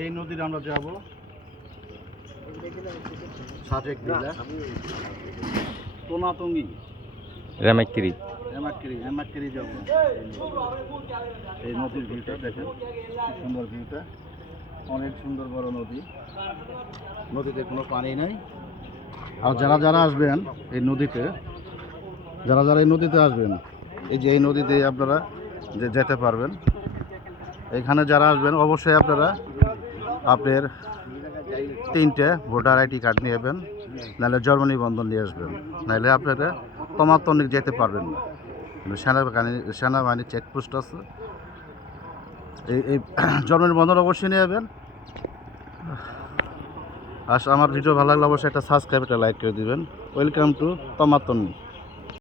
এই নদীতে আমরা যাব সাজেক দিলা তোনাতঙ্গি রামেক্কিরি হেমাক্কিরি যাব। এই নদীর ভিউটা দেখেন, সুন্দর ভিউটা, অনেক সুন্দর বড় নদী। নদীতে কোনো পানি নাই। আর যারা যারা আসবেন এই নদীতে, যারা যারা এই নদীতে আসবেন, এই যে এই নদীতে আপনারা যেতে পারবেন। এখানে যারা আসবেন অবশ্যই আপনারা আপনার 3টে ভোটার আইডি কার্ড নিয়ে যাবেন, নাহলে জন্ম নিবন্ধন নিয়ে আসবেন, নাহলে আপনারা তমাতনিক যেতে পারবেন না। সেনাবাহিনী চেকপোস্ট আছে, এই জন্ম নিবন্ধন অবশ্যই নিয়ে যাবেন। আর আমার ভিডিও ভালো লাগলে অবশ্যই একটা সাবস্ক্রাইব, একটা লাইক করে দিবেন। Welcome to তমাতনি।